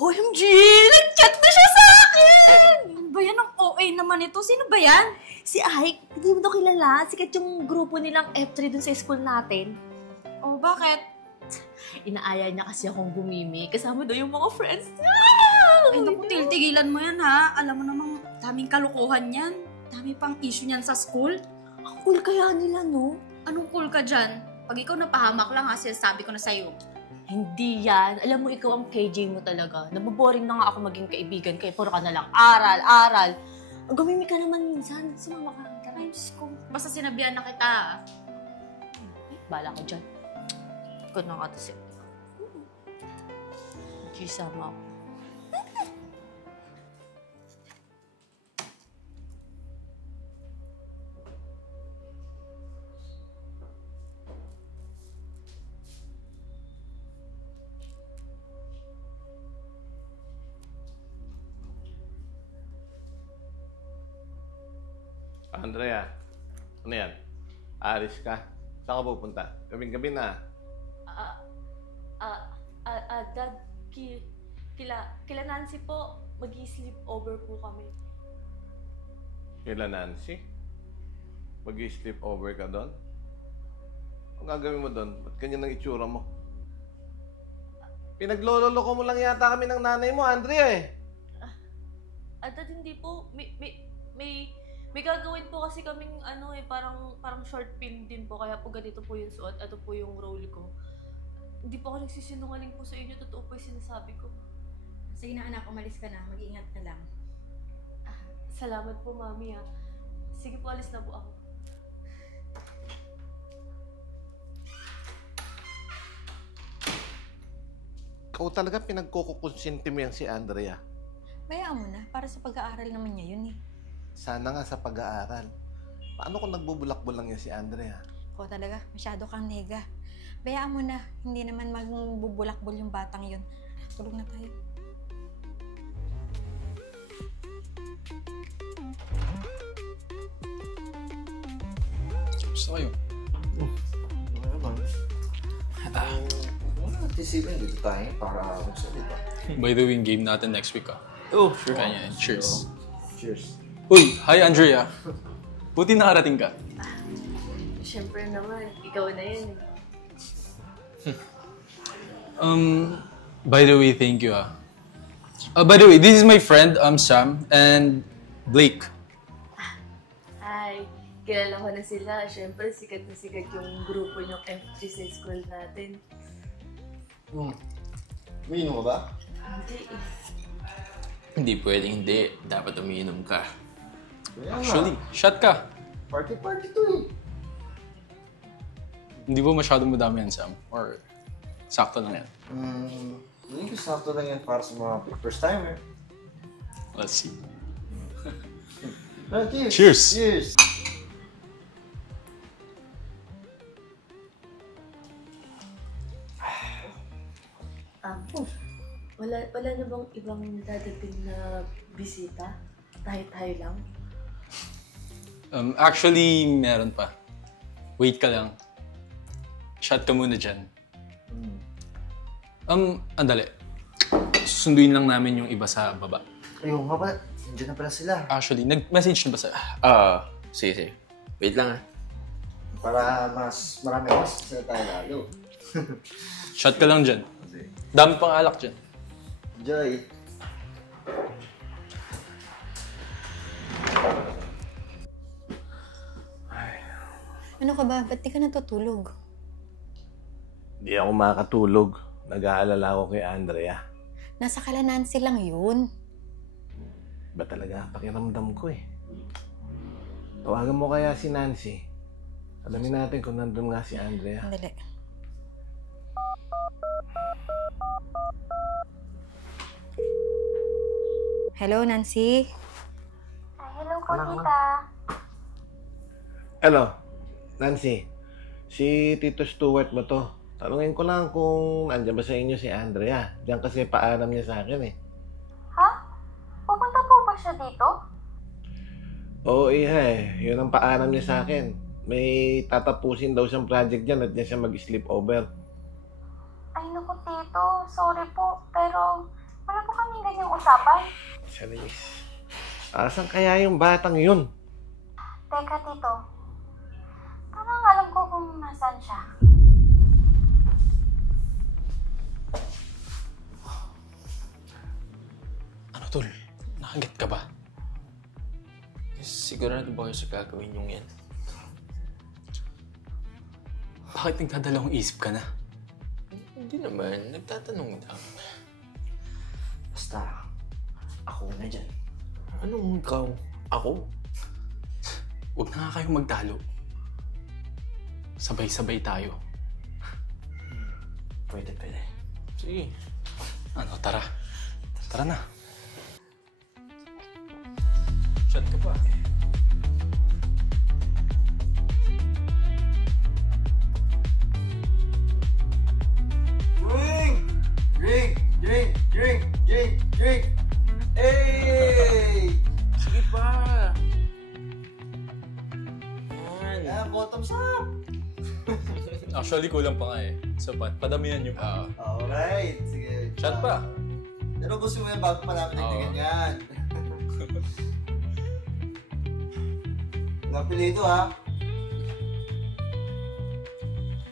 OMG! Nag-chat na siya sa akin! Ano ba yan? Ang OA naman ito. Sino ba yan? Si Ike. Hindi mo daw kilala. Sikat yung grupo nilang F3 dun sa school natin. Oh, bakit? Inaaya niya kasi akong gumimi. Kasama daw yung mga friends niya. Ay, naku, tigilan mo yan, ha? Alam mo namang daming kalukuhan yan. Dami pang issue niyan sa school. Ang cool kaya nila, no? Anong cool ka dyan? Pag ikaw napahamak lang, ha, sinasabi ko na sa'yo. Hindi yan. Alam mo, ikaw ang KJ mo talaga. Naboboring na nga ako maging kaibigan kaya puro ka na lang aral, aral. Gumimi ka naman minsan. Sumama ka. Tara. Diyos ko. Basta sinabihan na kita, ha? Bala ka dyan. Ikaw na nga kasi. Gisama ako. Andrea, ano yan? Aris ka? Saan ka pupunta? Gabing-gabi na. Dad, kila Nancy po, mag-i-sleep over po kami. Kila Nancy? Mag-i-sleep over ka doon? Ang gagawin mo doon? Ba't ganyan ang itsura mo? Pinagloloko mo lang yata kami ng nanay mo, Andrea eh. Dad, hindi po. May gagawin po kasi kaming parang short film din po. Kaya po ganito po yung suot. Ito po yung role ko. Hindi po ako nagsisinungaling po sa inyo. Totoo po yung sinasabi ko. Sige na, anak. Umalis ka na. Mag-iingat ka lang. Salamat po, Mami. Sige po, alis na po ako. Ikaw talaga pinagkukukonsinti mo yan si Andrea. Bayaan mo na. Para sa pag-aaral naman niya yun eh. Sana nga sa pag-aaral. Paano kung nagbubulakbol lang yan si Andrea? Ikaw talaga, masyado kang nega. Bayaan mo na. Hindi naman magbubulakbol yung batang yun. Tulog na tayo. Gusto kayo? Ano naman? Natisipin dito tayo para magsalita. By the way, yung game natin next week Oh, sure. Kanya, cheers. Cheers. Uy, hi Andrea. Buti nakarating ka. Siyempre naman, ikaw na yun. By the way, thank you by the way, this is my friend, Sam, and Blake. Hi, kilala ko na sila. Siyempre, sikat na sikat yung grupo yung F3 sa school natin. Umiinom ka ba? Hindi eh. Hindi pwedeng hindi. Dapat umiinom ka. Kaya Actually, shot ka. Party to eh. Hindi ba masyadong madami yan, Sam? Or sakto lang yan? Hindi ko sakto lang yan para sa mga first timer. Let's see. Cheers! Cheers! Cheers! Wala na bang ibang dadating na bisita? Tayo lang? Actually, meron pa. Wait ka lang. Shot ka muna dyan. Andali. Susunduin lang namin yung iba sa baba. Ayun nga pala. Nandiyan na pala sila. Actually, nag-message na ba sa... Sige. Wait lang Para mas marami mas sila tayo lalo. Shot ka lang dyan. Dami pang alak dyan. Enjoy! Ano ka ba? Ba't di ka natutulog? Hindi ako makatulog. Nag-aalala ako kay Andrea. Nasa kala Nancy lang yun. Ba talaga pakiramdam ko eh. Tawagan mo kaya si Nancy. Alamin natin kung nandun nga si Andrea. Andali. Hello, Nancy? Hello po, tita. Hello, Nancy. Si Tito Stuart mo to. Tanungin ko lang kung nandiyan ba sa inyo si Andrea. Diyan kasi paalam niya sa akin eh. Ha? Pupunta po ba siya dito? Oo, iha eh. Yun ang paalam niya sa akin. May tatapusin daw siyang project dyan at diyan siya mag-sleep over. Ay naku, tito. Sorry po. Pero wala po usapan? Charis, asan kaya yung batang yun? Teka, Tito. Parang alam ko kung nasaan siya. Ano, tol? Nakagat ka ba? Sigurado ba kayo sa gagawin yung yan? Bakit nagdadalawang isip ka na? Hindi naman. Nagtatanong lang. Basta, ako na dyan. Anong ikaw? Ako? Huwag na nga kayong magtalo. Sabay-sabay tayo. Pwede. Sige. Ano, tara. Tara na. Shot ka pa. Drink! Hey! Sige pa. Yan. Ah, bottoms up! Actually, kulang pa nga eh. Sapat. Padamihan niyo pa. Alright, sige. Shot pa. Pero gusto mo yan bago pa namin nagdagan yan. Napilito ha.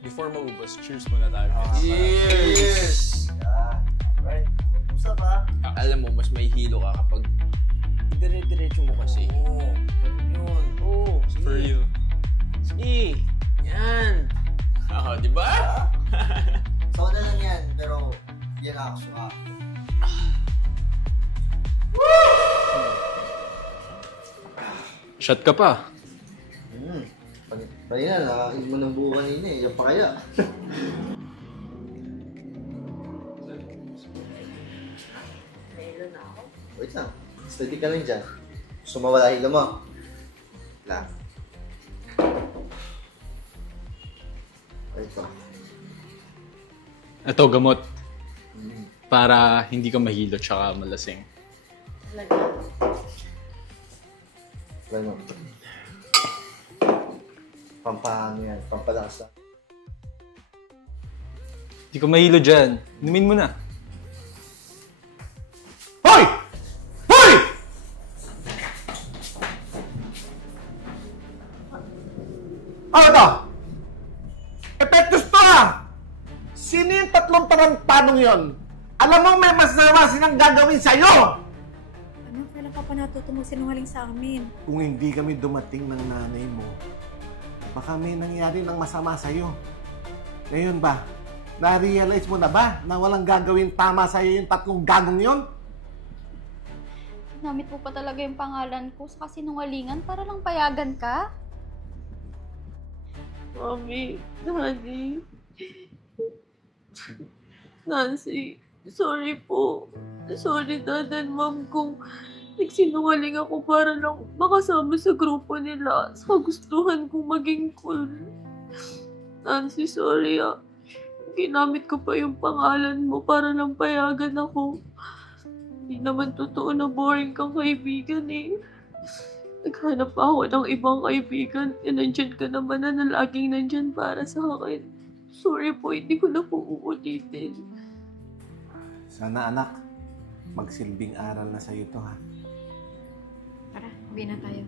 Before maubos, cheers muna tayo. Cheers! Yan. Alright, bottoms up ha. Alam mo, mas may hilo ka kapag dire-diretso mo kasi. Oo, yun. Oo, For real. Sige. Yan. Oo, di ba? Soda lang yan, pero yan ako suka. Shot ka pa. Kanina, nakakinig mo ng buo kanina eh. Yan pa kaya. Wait lang. Steady ka lang dyan. Gusto mawala hilo mo. Lang. Ito. Ito, gamot. Para hindi ka mahilo tsaka malasing. Ganun. Pampano yan. Pampalasa. Hindi ka mahilo dyan. Inumin mo na. Hoy! Hoy! Ano to? Epektos to ah! Sino yung tatlong tarantanong yon? Alam mo may masama silang gagawin sa'yo! Anak, kailan ka pa natuto magsinungaling sa amin? Kung hindi kami dumating ng nanay mo, baka may nangyari ng masama sa'yo. Ngayon ba, na-realize mo na ba na walang gagawin tama sa'yo yung tatlong gagong yon? Ginamit mo pa talaga yung pangalan ko sa kasinungalingan para lang payagan ka? Mami, Daddy, Nancy, sorry po. Sorry, Dad and Mom, kung nagsinungaling ako para lang makasama sa grupo nila sa kagustuhan kong maging cool. Nancy, sorry ah. Ginamit ko pa yung pangalan mo para lang payagan ako. Hindi naman totoo na boring kang kaibigan eh. Naghanap ako ng ibang kaibigan e nandyan ka naman na laging nandyan para sa akin. Sorry po, hindi ko na po uulitin. Sana anak, magsilbing aral na sa'yo to ha. Tara, uwi na tayo.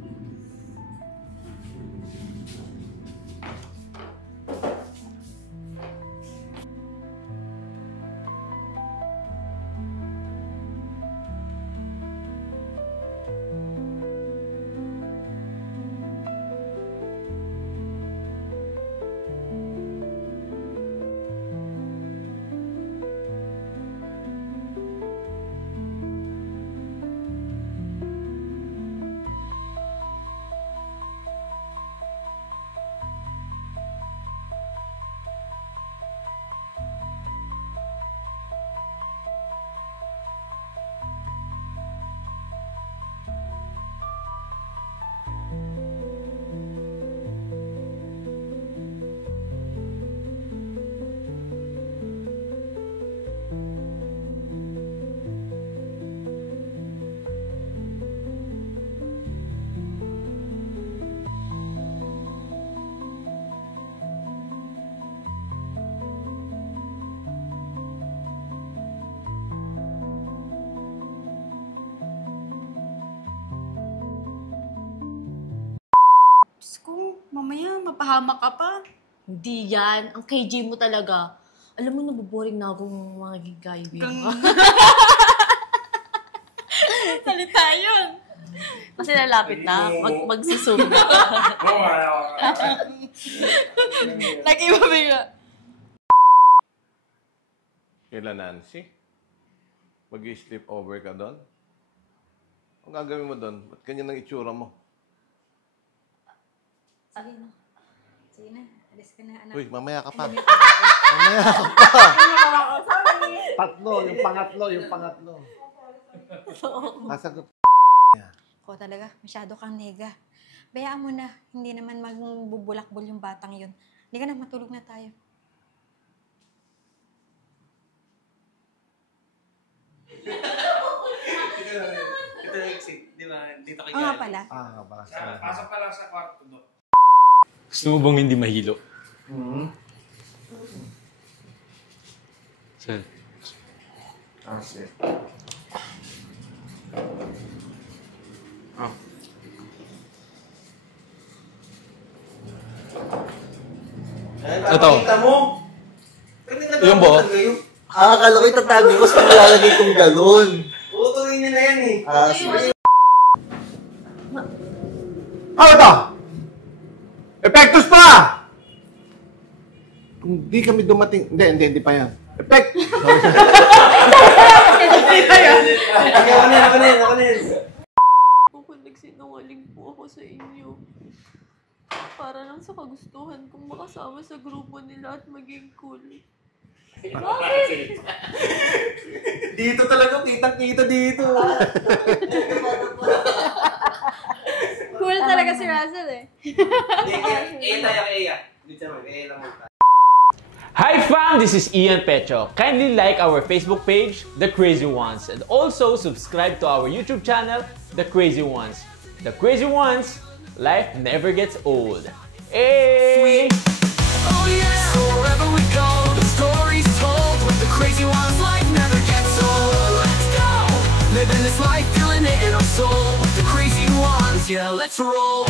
mapahamak ka pa. Hindi yan. Ang KJ mo talaga. Alam mo, naboboring na akong mga gigayo. Salita yun. Kasi lalapit na. Magsusum na. Nag-iba bigla. Kila Nancy? Mag-sleep over ka doon? Ang gagawin mo doon? Ba't ganyan ang itsura mo? Sige na. Sige na. Alis ka na, anak. Uy, mamaya ka pa. Mamaya ka pa. Tatlo, yung pangatlo. Nasagot. Ako talaga, masyado kang nega. Bayaan mo na, hindi naman magbubulakbol yung batang yun. Hindi ka na, matulog na tayo. Ito yung exit, di ba? Dito kay Oo nga pala. Pasok ka lang sa kwarto do. Gusto mo bang hindi mahilo? Sir. Sige. Oh. Ito. Yung bo? Akala ko itatago ko sa nilalagay kong galon. Tutuloy niya na yan eh. Sige. Ano ito? Epektos pa! Kung di kami dumating... Hindi pa yan. Ako na yan. Kung nagsinungaling po ako sa inyo. Para lang sa kagustuhan kong makasama sa grupo nila at maging cool. Bakit? Dito talaga, kitang-kita dito. Cool talaga si Russell eh. Hi fam, this is Ian Pecho. Kindly like our Facebook page, The Crazy Ones, and also subscribe to our YouTube channel, The Crazy Ones. The Crazy Ones, life never gets old. Hey! Oh yeah, so wherever we go, the story's told. With the Crazy Ones, life never gets old. Let's go! Living this life, feeling it in our soul. With the Crazy Ones, yeah, let's roll.